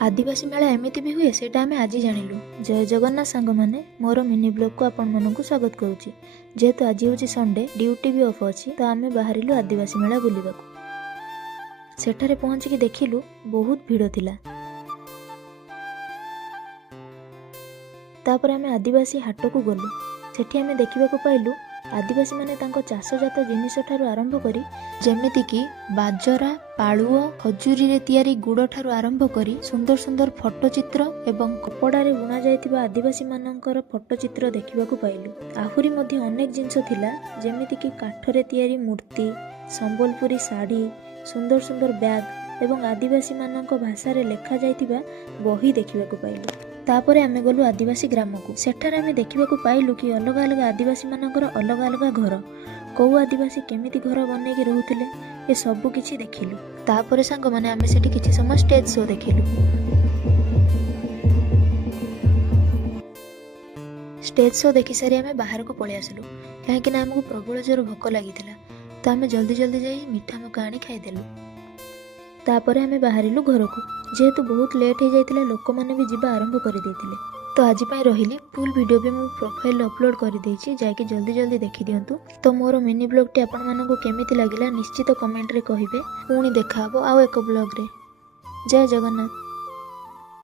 आदिवासी मेला एमती भी हुए सेटा आम आज जानिलु। जय जगन्नाथ सांग मैंने मोर मिनी ब्लॉग को आपण मानक स्वागत करुच्ची। जेहेतु आज हूँ संडे ड्यूटी भी ऑफ अच्छी तो आम बाहरिलु आदिवासी मेला बुलवा। सेठारे पहुँचिकी देखिलु बहुत भिड़ थिला। तापर आम आदिवासी हाट को गलु। सेठी आम देखा पाइलु आदिवासी माने तांको चाषजात जिनिस ठारू आरंभ करी जेमिति कि बाजरा पाळुओ खजुरी रे तैयारी गुड़ ठारू आरंभ करी सुंदर सुंदर फोटोचित्र एवं कपड़ारे बुना जाइतिबा आदिवासी मानकर फोटोचित्र देखा पाइलु। आहुरी मध्य अनेक जिनस थिला जेमिति कि काठरे तैयारी मूर्ति संबलपुरी साड़ी सुंदर सुंदर बैग एवं आदिवासी मानक भाषा रे लेखा जाइतिबा बही देखा पाइलु। तापर आमे गलु आदिवासी ग्राम को। सेठारे आमे देखा पाइलु कि अलग अलग आदिवासी मानकर अलग अलग घर कौ आदिवासी केमिति घर बनैकी रहुथिले ए सबु किछि देखिलु। तापर सांग माने आमे सेठी किछि समय स्टेज शो देखिलु। स्टेज शो देखि सारी आमे बाहर को पळे आसलु काहेकि ना हमकु प्रबल जोर भोक लागिथिला तो आमे जल्दी जल्दी जाई मिठा मका आनी खाइदेलु। तापर आमे बाहरिलु घर को। जेहेतु बहुत लेट हो जाइतिला लोक माने भी जीवा आरंभ कर देइतिले तो आज पई रहिली फुल वीडियो भी मु प्रोफाइल अपलोड कर देइछि जाके जल्दी जल्दी देखि दियंतु। तो मोर मिनी ब्लॉग टी आपण मानको केमिति लागिला निश्चित कमेंट रे कहिबे। पुणी देखा हबो आउ एक ब्लॉग रे। जय जगन्नाथ।